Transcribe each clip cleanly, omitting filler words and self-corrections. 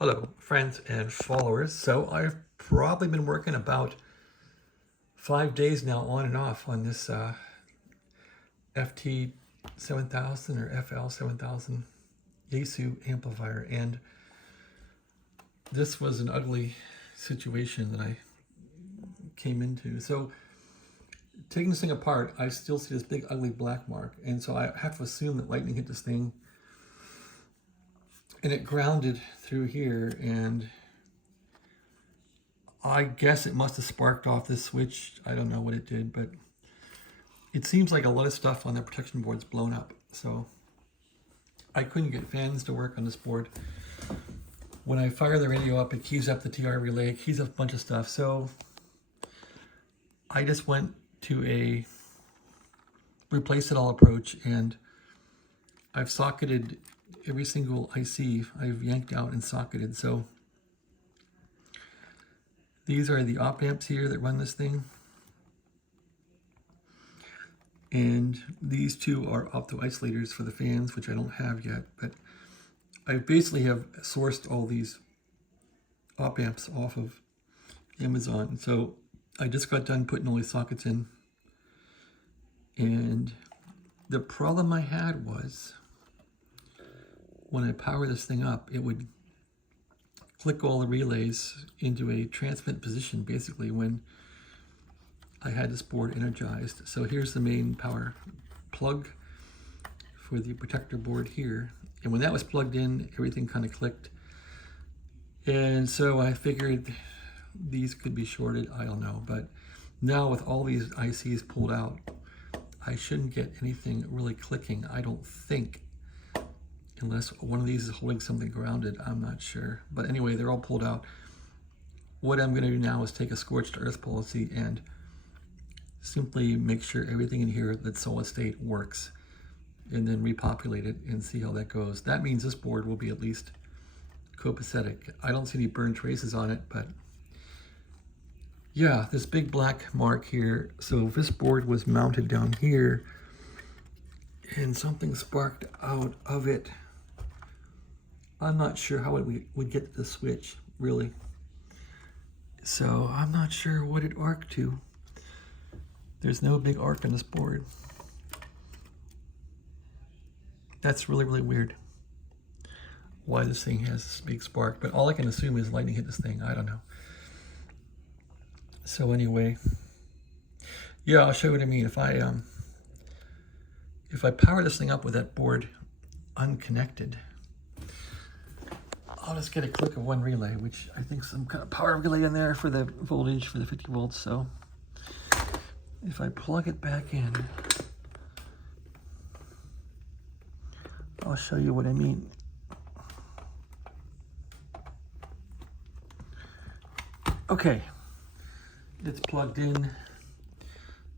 Hello, friends and followers. So I've probably been working about 5 days now on and off on this FT-7000 or FL-7000 Yaesu amplifier. And this was an ugly situation that I came into. So taking this thing apart, I still see this big ugly black mark. And so I have to assume that lightning hit this thing and it grounded through here, and I guess it must have sparked off this switch. I don't know what it did, but it seems like a lot of stuff on the protection board's blown up. So I couldn't get fans to work on this board. When I fire the radio up, it keys up the TR relay, it keys up a bunch of stuff. So I just went to a replace it all approach, and I've socketed every single IC I've yanked out and socketed. So these are the op amps here that run this thing. And these two are opto isolators for the fans, which I don't have yet. But I basically have sourced all these op amps off of Amazon. So I just got done putting all these sockets in. And the problem I had was, when I power this thing up, it would click all the relays into a transmit position, basically, when I had this board energized. So here's the main power plug for the protector board here. And when that was plugged in, everything kind of clicked. And so I figured these could be shorted, I don't know. But now with all these ICs pulled out, I shouldn't get anything really clicking, I don't think. Unless one of these is holding something grounded, I'm not sure. But anyway, they're all pulled out. What I'm gonna do now is take a scorched earth policy and simply make sure everything in here that's solid state works, and then repopulate it and see how that goes. That means this board will be at least copacetic. I don't see any burn traces on it, but yeah, this big black mark here. So if this board was mounted down here and something sparked out of it, I'm not sure how it would get to the switch, really. So I'm not sure what it arced to. There's no big arc on this board. That's really, really weird. Why this thing has this big spark, but all I can assume is lightning hit this thing. I don't know. So anyway, yeah, I'll show you what I mean. If I power this thing up with that board unconnected, I'll just get a click of one relay, which I think some kind of power relay in there for the voltage for the 50 volts. So if I plug it back in, I'll show you what I mean. Okay, it's plugged in.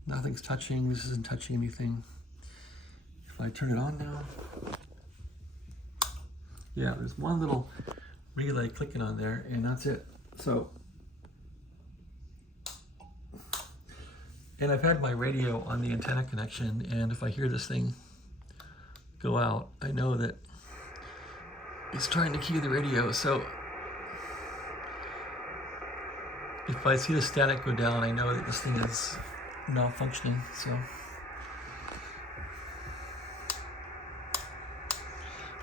Nothing's touching. This isn't touching anything. If I turn it on now, yeah, there's one little relay clicking on there, and that's it. So, and I've had my radio on the antenna connection, and if I hear this thing go out, I know that it's trying to key the radio. So if I see the static go down, I know that this thing is not functioning. So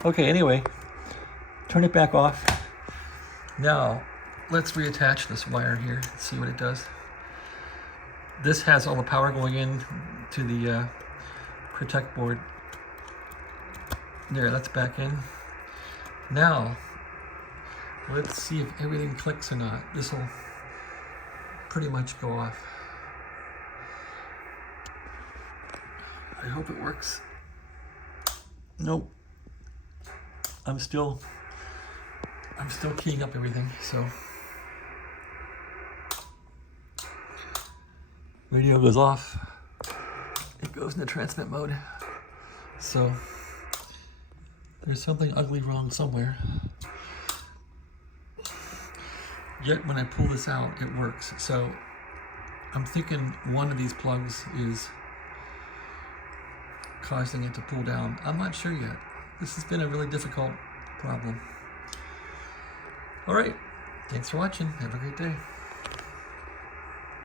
okay, anyway, turn it back off. Now let's reattach this wire here and see what it does. This has all the power going in to the protect board. There, that's back in. Now let's see if everything clicks or not. This will pretty much go off. I hope it works. Nope. I'm still keying up everything. So radio goes off. It goes into transmit mode. So there's something ugly wrong somewhere. Yet when I pull this out, it works. So I'm thinking one of these plugs is causing it to pull down. I'm not sure yet. This has been a really difficult problem. All right. Thanks for watching. Have a great day.